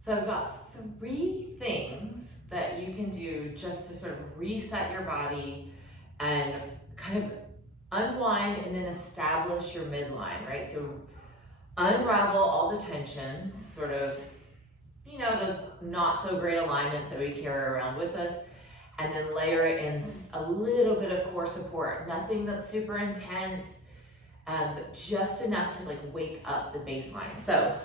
So I've got 3 things that you can do just to sort of reset your body and kind of unwind and then establish your midline, right? So unravel all the tensions, sort of, you know, those not so great alignments that we carry around with us, and then layer it in a little bit of core support. Nothing that's super intense, but just enough to like wake up the baseline. So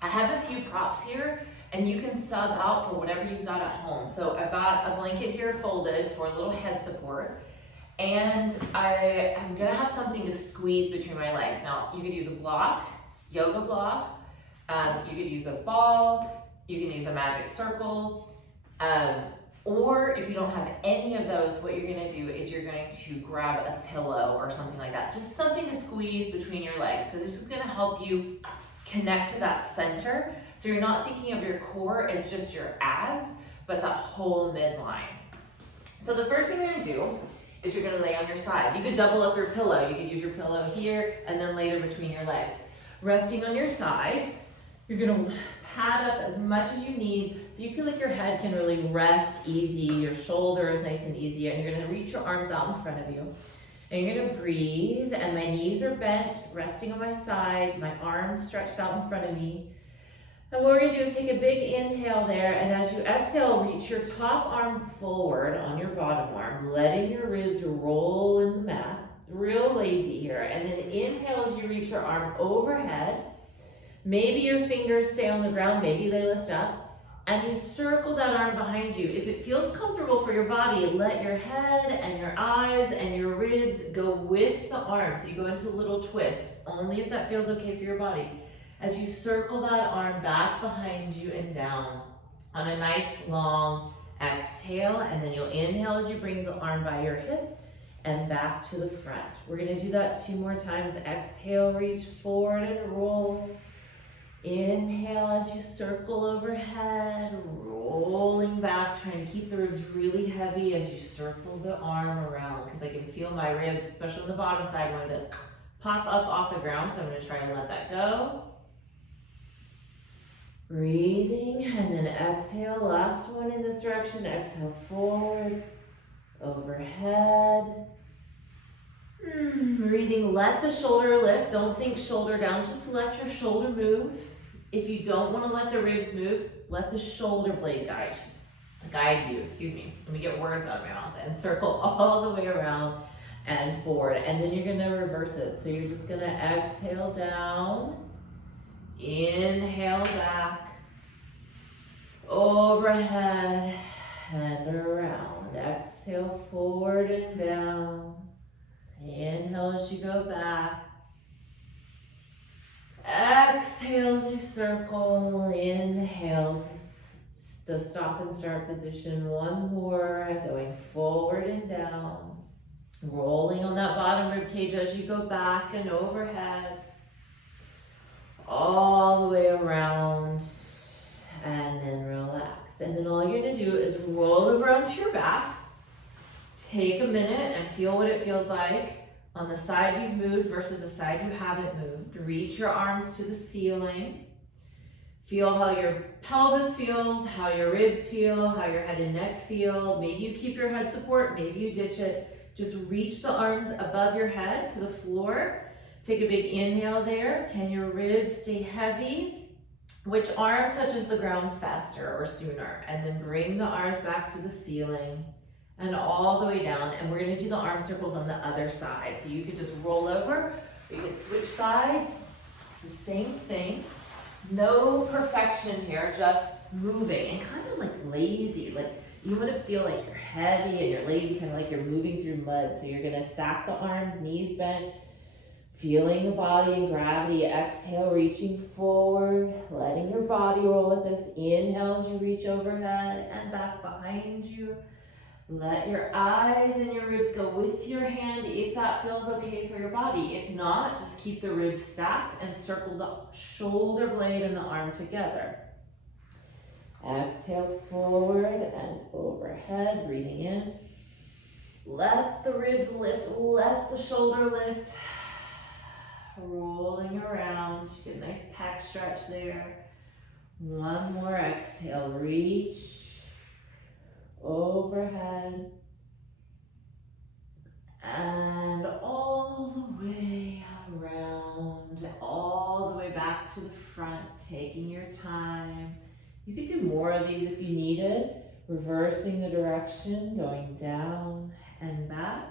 I have a few props here, and you can sub out for whatever you've got at home. So I've got a blanket here folded for a little head support, and I'm gonna have something to squeeze between my legs. Now, you could use a block, yoga block, you could use a ball, you can use a magic circle, or if you don't have any of those, what you're gonna do is you're going to grab a pillow or something like that. Just something to squeeze between your legs, because this is gonna help you connect to that center. So you're not thinking of your core as just your abs, but that whole midline. So the first thing you're gonna do is you're gonna lay on your side. You could double up your pillow. You could use your pillow here and then later between your legs. Resting on your side, you're gonna pad up as much as you need so you feel like your head can really rest easy, your shoulder is nice and easy, and you're gonna reach your arms out in front of you. And you're gonna breathe, and my knees are bent, resting on my side, my arms stretched out in front of me. And what we're gonna do is take a big inhale there, and as you exhale, reach your top arm forward on your bottom arm, letting your ribs roll in the mat. Real lazy here. And then inhale as you reach your arm overhead. Maybe your fingers stay on the ground, maybe they lift up. And you circle that arm behind you. If it feels comfortable for your body, let your head and your eyes and your ribs go with the arm. So you go into a little twist, only if that feels okay for your body. As you circle that arm back behind you and down on a nice long exhale, and then you'll inhale as you bring the arm by your hip and back to the front. We're gonna do that 2 more times. Exhale, reach forward and roll. Inhale as you circle overhead, rolling back, trying to keep the ribs really heavy as you circle the arm around, because I can feel my ribs, especially on the bottom side, wanting to pop up off the ground, so I'm gonna try and let that go. Breathing, and then exhale, last one in this direction. Exhale forward, overhead. Breathing, let the shoulder lift. Don't think shoulder down, just let your shoulder move. If you don't want to let the ribs move, let the shoulder blade guide you, excuse me. Let me get words out of my mouth. And circle all the way around and forward. And then you're gonna reverse it. So you're just gonna exhale down, inhale back, overhead and around. Exhale forward and down. Inhale as you go back. Exhale as you circle. Inhale to the stop and start position. One more, going forward and down. Rolling on that bottom rib cage as you go back and overhead. All the way around. And then relax. And then all you're gonna do is roll over onto your back. Take a minute and feel what it feels like on the side you've moved versus the side you haven't moved. Reach your arms to the ceiling. Feel how your pelvis feels, how your ribs feel, how your head and neck feel. Maybe you keep your head support, maybe you ditch it. Just reach the arms above your head to the floor. Take a big inhale there. Can your ribs stay heavy? Which arm touches the ground faster or sooner? And then bring the arms back to the ceiling and all the way down. And we're gonna do the arm circles on the other side. So you could just roll over, or you could switch sides. It's the same thing. No perfection here, just moving and kind of like lazy. Like you wouldn't feel like you're heavy and you're lazy, kind of like you're moving through mud. So you're gonna stack the arms, knees bent, feeling the body and gravity. Exhale, reaching forward, letting your body roll with this. Inhale as you reach overhead and back behind you. Let your eyes and your ribs go with your hand if that feels okay for your body. If not, just keep the ribs stacked and circle the shoulder blade and the arm together. Exhale forward and overhead, breathing in. Let the ribs lift, let the shoulder lift. Rolling around, get a nice pec stretch there. One more exhale, reach overhead and all the way around, all the way back to the front, taking your time. You could do more of these if you needed, reversing the direction, going down and back.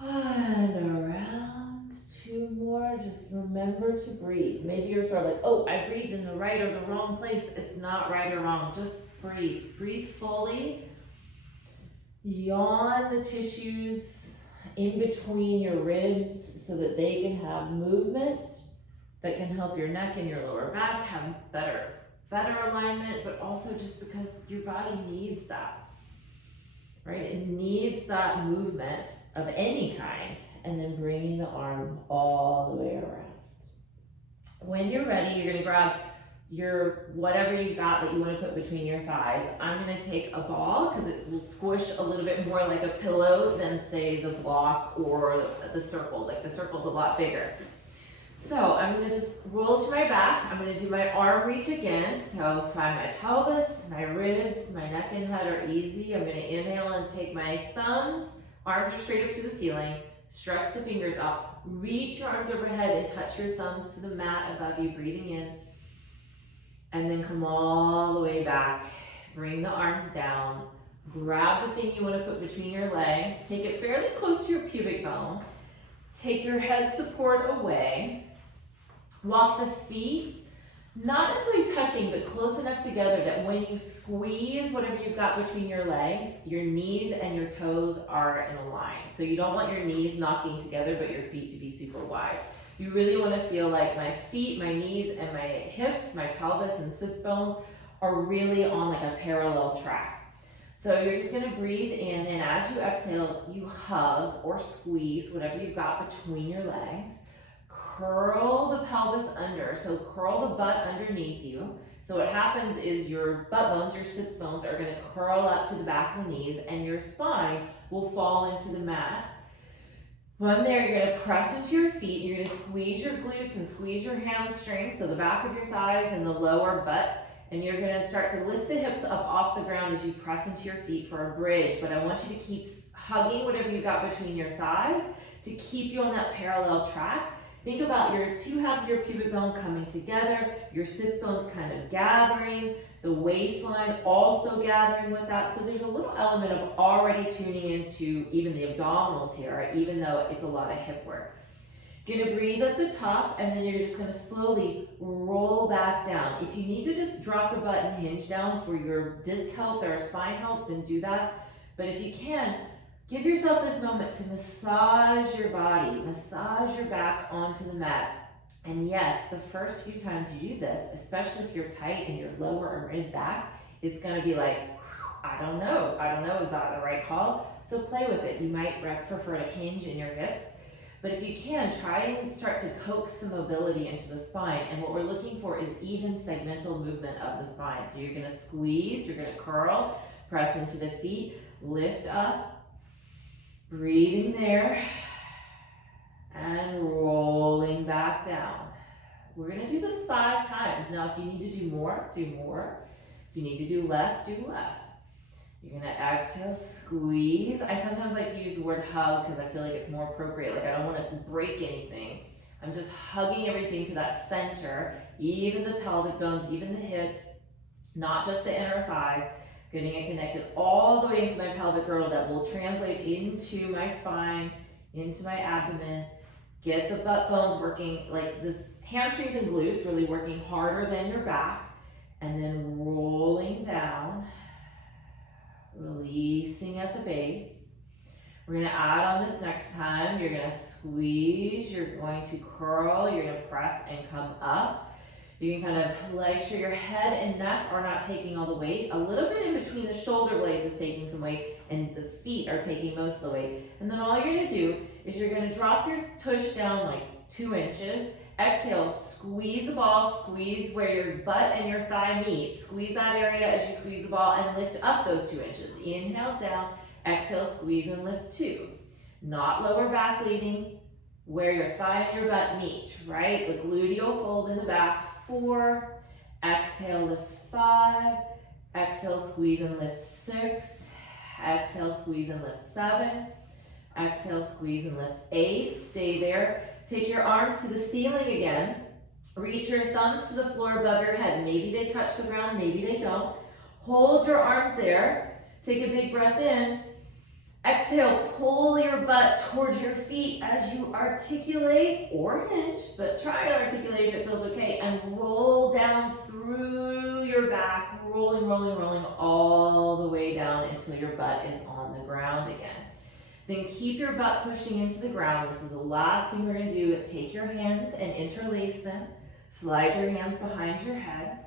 And around, 2 more, just remember to breathe. Maybe you're sort of like, oh, I breathed in the right or the wrong place. It's not right or wrong, just breathe. Breathe fully. Yawn the tissues in between your ribs so that they can have movement that can help your neck and your lower back have better alignment, but also just because your body needs that, right? It needs that movement of any kind, and then bringing the arm all the way around. When you're ready, you're gonna grab your whatever you got that you want to put between your thighs. I'm going to take a ball because it will squish a little bit more like a pillow than say the block or the circle. Like the circle's a lot bigger. So I'm going to just roll to my back. I'm going to do my arm reach again. So find my pelvis, my ribs, my neck and head are easy. I'm going to inhale and take my thumbs. Arms are straight up to the ceiling. Stretch the fingers up. Reach your arms overhead and touch your thumbs to the mat above you, breathing in. And then come all the way back. Bring the arms down. Grab the thing you want to put between your legs. Take it fairly close to your pubic bone. Take your head support away. Walk the feet, not necessarily touching, but close enough together that when you squeeze whatever you've got between your legs, your knees and your toes are in a line. So you don't want your knees knocking together, but your feet to be super wide. You really want to feel like my feet, my knees, and my hips, my pelvis and sits bones are really on like a parallel track. So you're just going to breathe in, and as you exhale, you hug or squeeze whatever you've got between your legs. Curl the pelvis under, so curl the butt underneath you. So what happens is your butt bones, your sits bones are going to curl up to the back of the knees, and your spine will fall into the mat. From there, you're going to press into your feet. You're going to squeeze your glutes and squeeze your hamstrings, so the back of your thighs and the lower butt. And you're going to start to lift the hips up off the ground as you press into your feet for a bridge. But I want you to keep hugging whatever you got between your thighs to keep you on that parallel track. Think about your 2 halves of your pubic bone coming together, your sits bones kind of gathering, the waistline also gathering with that. So there's a little element of already tuning into even the abdominals here, right? Even though it's a lot of hip work. You're gonna breathe at the top, and then you're just gonna slowly roll back down. If you need to just drop the butt and hinge down for your disc health or spine health, then do that. But if you can, give yourself this moment to massage your body, massage your back onto the mat. And yes, the first few times you do this, especially if you're tight in your lower or mid back, it's gonna be like, I don't know, is that the right call? So play with it. You might prefer to hinge in your hips, but if you can, try and start to coax some mobility into the spine. And what we're looking for is even segmental movement of the spine. So you're gonna squeeze, you're gonna curl, press into the feet, lift up, breathing there, and rolling back down. We're gonna do this 5 times. Now, if you need to do more, do more. If you need to do less, do less. You're gonna exhale, squeeze. I sometimes like to use the word hug because I feel like it's more appropriate. Like I don't wanna break anything. I'm just hugging everything to that center, even the pelvic bones, even the hips, not just the inner thighs. Getting it connected all the way into my pelvic girdle that will translate into my spine, into my abdomen. Get the butt bones working, like the hamstrings and glutes really working harder than your back. And then rolling down, releasing at the base. We're gonna add on this next time. You're gonna squeeze, you're going to curl, you're gonna press and come up. You can kind of make sure your head and neck are not taking all the weight. A little bit in between the shoulder blades is taking some weight, and the feet are taking most of the weight. And then all you're gonna do is you're gonna drop your tush down like 2 inches. Exhale, squeeze the ball, squeeze where your butt and your thigh meet. Squeeze that area as you squeeze the ball and lift up those 2 inches. Inhale down, exhale, squeeze and lift 2. Not lower back leading, where your thigh and your butt meet, right? The gluteal fold in the back, 4. Exhale, lift 5. Exhale, squeeze and lift 6. Exhale, squeeze and lift 7. Exhale, squeeze and lift 8. Stay there. Take your arms to the ceiling again. Reach your thumbs to the floor above your head. Maybe they touch the ground, maybe they don't. Hold your arms there. Take a big breath in. Exhale, pull your butt towards your feet as you articulate or hinge, but try and articulate if it feels okay, and roll down through your back, rolling, rolling, rolling all the way down until your butt is on the ground again. Then keep your butt pushing into the ground. This is the last thing we're going to do. Take your hands and interlace them. Slide your hands behind your head.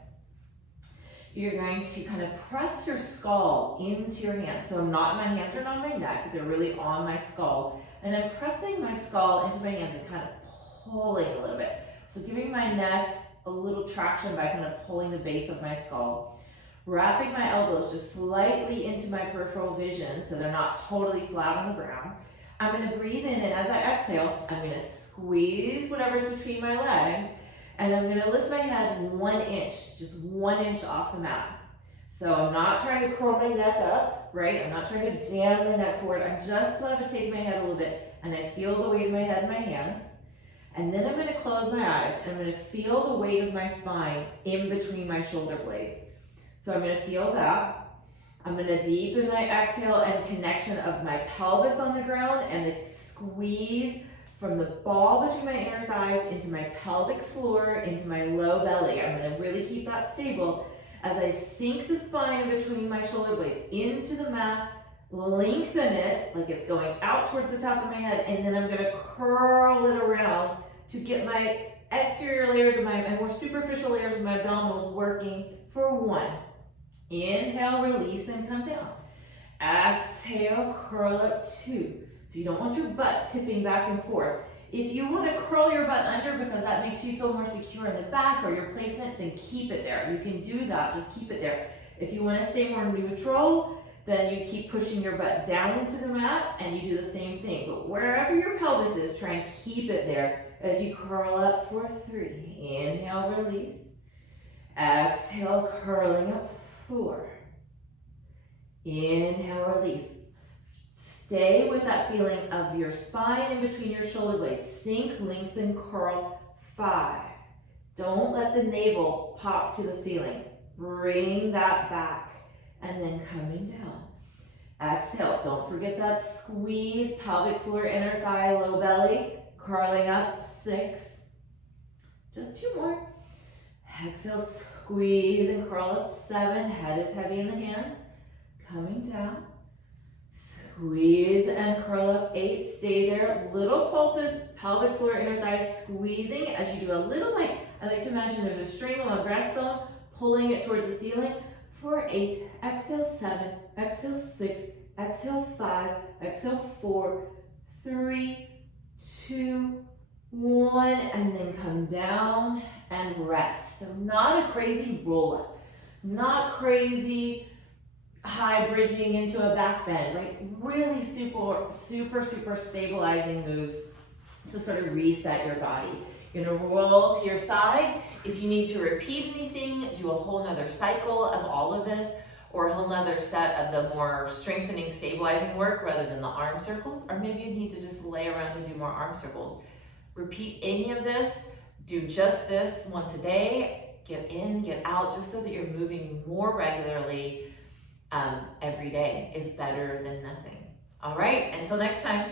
You're going to kind of press your skull into your hands. So my hands are not on my neck, they're really on my skull. And I'm pressing my skull into my hands and kind of pulling a little bit. So giving my neck a little traction by kind of pulling the base of my skull. Wrapping my elbows just slightly into my peripheral vision so they're not totally flat on the ground. I'm going to breathe in, and as I exhale, I'm going to squeeze whatever's between my legs. And I'm going to lift my head 1 inch, just 1 inch off the mat. So I'm not trying to curl my neck up, right? I'm not trying to jam my neck forward. I'm just levitating my head a little bit, and I feel the weight of my head in my hands. And then I'm going to close my eyes, and I'm going to feel the weight of my spine in between my shoulder blades. So I'm going to feel that. I'm going to deepen my exhale and connection of my pelvis on the ground and the squeeze from the ball between my inner thighs into my pelvic floor, into my low belly. I'm going to really keep that stable as I sink the spine in between my shoulder blades into the mat, lengthen it like it's going out towards the top of my head, and then I'm going to curl it around to get my exterior layers of my more superficial layers of my abdominals working for 1. Inhale, release, and come down. Exhale, curl up 2. So you don't want your butt tipping back and forth. If you want to curl your butt under because that makes you feel more secure in the back or your placement, then keep it there. You can do that, just keep it there. If you want to stay more neutral, then you keep pushing your butt down into the mat and you do the same thing. But wherever your pelvis is, try and keep it there as you curl up for 3. Inhale, release. Exhale, curling up 4. Inhale, release. Stay with that feeling of your spine in between your shoulder blades. Sink, lengthen, curl, 5. Don't let the navel pop to the ceiling. Bring that back. And then coming down. Exhale. Don't forget that squeeze, pelvic floor, inner thigh, low belly. Curling up, 6. Just 2 more. Exhale, squeeze and curl up, 7. Head is heavy in the hands. Coming down. Squeeze and curl up, 8. Stay there. Little pulses, pelvic floor, inner thighs, squeezing as you do a little I like to imagine there's a string on my breastbone, pulling it towards the ceiling. For 8. Exhale, 7. Exhale, 6. Exhale, 5. Exhale, 4. 3, 2, 1. And then come down and rest. So not a crazy roll up. Not crazy high bridging into a back bend, right? Really super stabilizing moves to sort of reset your body. You're gonna roll to your side. If you need to repeat anything, do a whole nother cycle of all of this, or a whole nother set of the more strengthening, stabilizing work rather than the arm circles, or maybe you need to just lay around and do more arm circles. Repeat any of this, do just this once a day, get in, get out, just so that you're moving more regularly. Every day is better than nothing. All right, until next time.